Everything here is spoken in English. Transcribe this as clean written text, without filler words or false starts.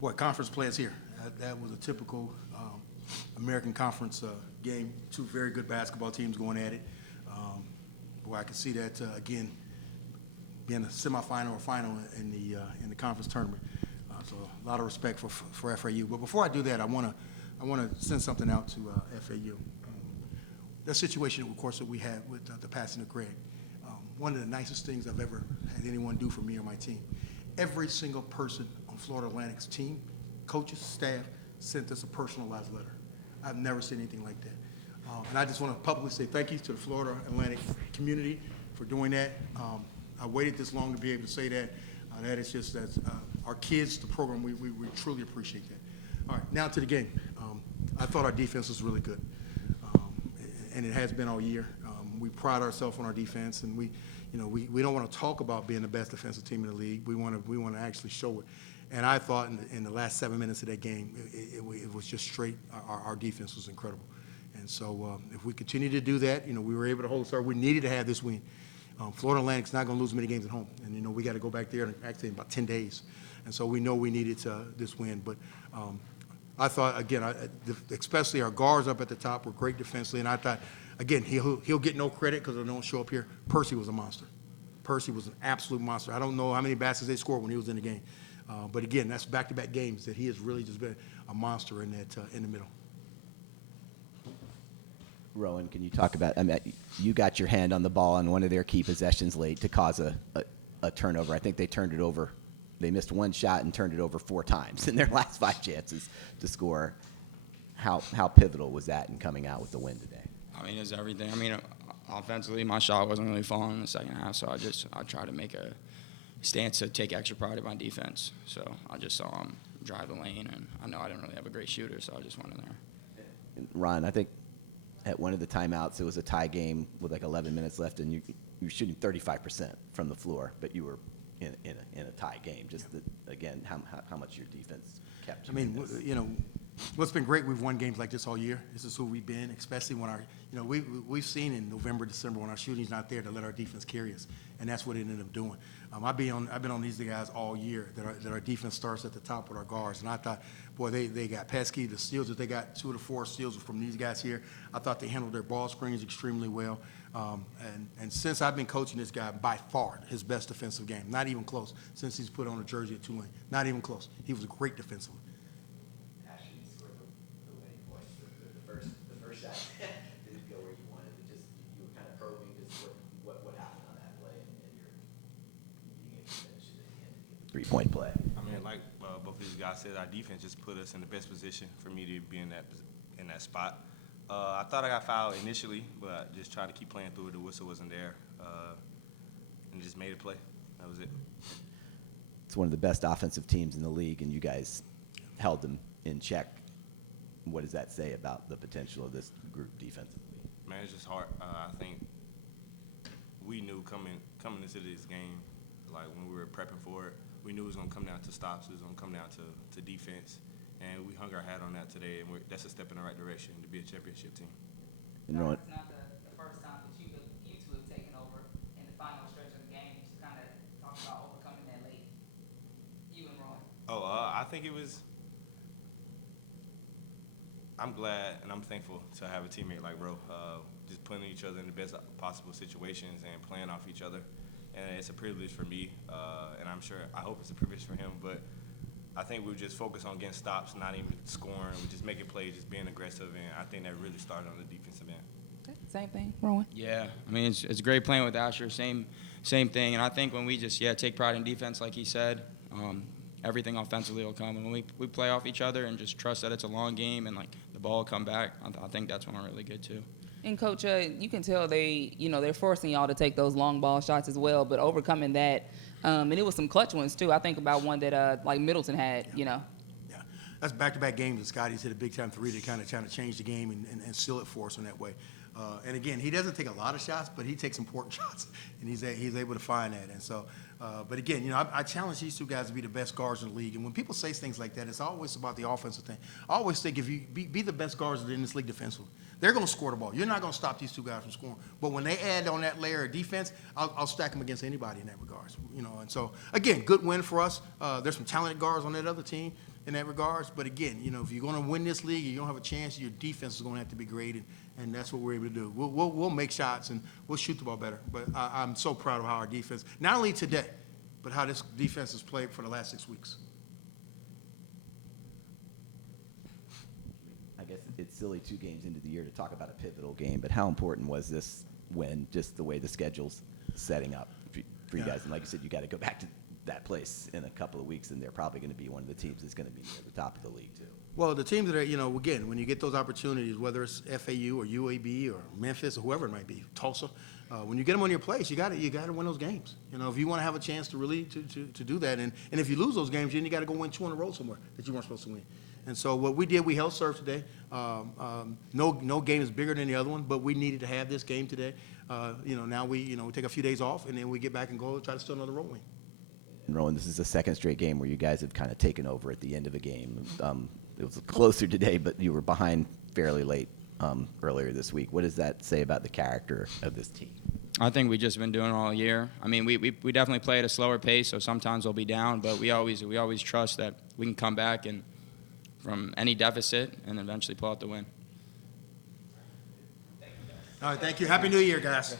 Boy, conference play is here. That was a typical American Conference game. Two very good basketball teams going at it. Boy, I can see that again, being a semifinal or final in the conference tournament. So a lot of respect for FAU. But before I do that, I want to send something out to FAU. That situation, of course, that we had with the passing of Greg. One of the nicest things I've ever had anyone do for me or my team. Every single person on Florida Atlantic's team, coaches, staff, sent us a personalized letter. I've never seen anything like that. And I just want to publicly say thank you to the Florida Atlantic community for doing that. I waited this long to be able to say that. That is just that our kids, the program, we truly appreciate that. All right, now to the game. I thought our defense was really good, and it has been all year. We pride ourselves on our defense, and we don't want to talk about being the best defensive team in the league. We want to actually show it. And I thought in the last 7 minutes of that game, it was just straight. Our defense was incredible. And so if we continue to do that, we were able to hold serve. We needed to have this win. Florida Atlantic's not going to lose many games at home, and we got to go back there in actually about 10 days. And so we know we needed this win. But I thought again, especially our guards up at the top were great defensively, and I thought again he'll get no credit because they don't show up here. Percy was a monster. Percy was an absolute monster. I don't know how many baskets they scored when he was in the game, but again, that's back-to-back games that he has really just been a monster in the middle. Rowan, can you talk about, you got your hand on the ball on one of their key possessions late to cause a turnover. I think they turned it over. They missed one shot and turned it over 4 times in their last 5 chances to score. How pivotal was that in coming out with the win today? I mean, it's everything. I mean, offensively, my shot wasn't really falling in the second half, so I tried to make a stance to take extra pride in my defense. So I just saw him drive the lane, and I know I didn't really have a great shooter, so I just went in there. Ron, I think at one of the timeouts, it was a tie game with like 11 minutes left, and you were shooting 35% from the floor, but you were in a tie game. Just again, how much your defense kept you. I mean, what's been great, we've won games like this all year. This is who we've been, especially when we've seen in November, December when our shooting's not there to let our defense carry us, and that's what it ended up doing. I've been on these guys all year that our defense starts at the top with our guards, and I thought, boy, they got pesky. The steals that they got, 2 of the 4 steals were from these guys here. I thought they handled their ball screens extremely well. And since I've been coaching this guy, by far his best defensive game, not even close. Since he's put on a jersey at Tulane, not even close. He was a great defensively. Actually, you scored the winning points. The first shot didn't go where you wanted. You were kind of probing just what happened on that play and your being able to finish it at the end to get the 3-point play. I mean, like both of these guys said, our defense just put us in the best position for me to be in that spot. I thought I got fouled initially, but I just tried to keep playing through it. The whistle wasn't there, and just made a play. That was it. It's one of the best offensive teams in the league, and you guys held them in check. What does that say about the potential of this group defensively? Man, it's just hard. I think we knew coming into this game, like when we were prepping for it, we knew it was going to come down to stops. It was going to come down to defense. And we hung our hat on that today, and that's a step in the right direction to be a championship team. And Rowan, It's not the first time that you two have taken over in the final stretch of the game. Just kind of talk about overcoming that late. You and Rowan. I think it was. I'm glad and I'm thankful to have a teammate like Ro, just putting each other in the best possible situations and playing off each other. And it's a privilege for me, and I hope it's a privilege for him, but I think we just focus on getting stops, not even scoring. We just making plays, just being aggressive, and I think that really started on the defensive end. Same thing, Rowan. Yeah, I mean, it's great playing with Asher. Same thing. And I think when we just take pride in defense, like he said, everything offensively will come. And when we play off each other and just trust that it's a long game and like the ball will come back, I think that's when we're really good too. And Coach, you can tell they're forcing y'all to take those long ball shots as well, but overcoming that. And it was some clutch ones, too. I think about one that, like Middleton had, Yeah, that's back-to-back games that Scotty's hit a big-time 3 to kind of trying to change the game and seal it for us in that way. And, again, he doesn't take a lot of shots, but he takes important shots, and he's able to find that. And so, but, again, I challenge these 2 guys to be the best guards in the league. And when people say things like that, it's always about the offensive thing. I always think if you be the best guards in this league defensively, they're going to score the ball. You're not going to stop these 2 guys from scoring. But when they add on that layer of defense, I'll stack them against anybody in that regards. And so, again, good win for us. There's some talented guards on that other team. in that regards. But again, if you're going to win this league, you don't have a chance. Your defense is going to have to be great, and that's what we're able to do. We'll make shots and we'll shoot the ball better. But I'm so proud of how our defense, not only today, but how this defense has played for the last 6 weeks. I guess it's silly 2 games into the year to talk about a pivotal game, but how important was this win, just the way the schedule's setting up for you guys? And like you said, you got to go back to that place in a couple of weeks, and they're probably going to be one of the teams that's going to be near the top of the league, too. Well, the teams that are, again, when you get those opportunities, whether it's FAU or UAB or Memphis or whoever it might be, Tulsa, when you get them on your place, you got to win those games. If you want to have a chance to really to do that, and if you lose those games, then you got to go win 2 in a row somewhere that you weren't supposed to win. And so what we did, we held serve today. No game is bigger than the other one, but we needed to have this game today. Now we take a few days off, and then we get back and go try to steal another road win. And Rowan, this is the second straight game where you guys have kind of taken over at the end of a game. It was closer today, but you were behind fairly late earlier this week. What does that say about the character of this team? I think we've just been doing it all year. I mean, we definitely play at a slower pace, so sometimes we'll be down, but we always trust that we can come back and from any deficit and eventually pull out the win. All right, thank you. Happy New Year, guys.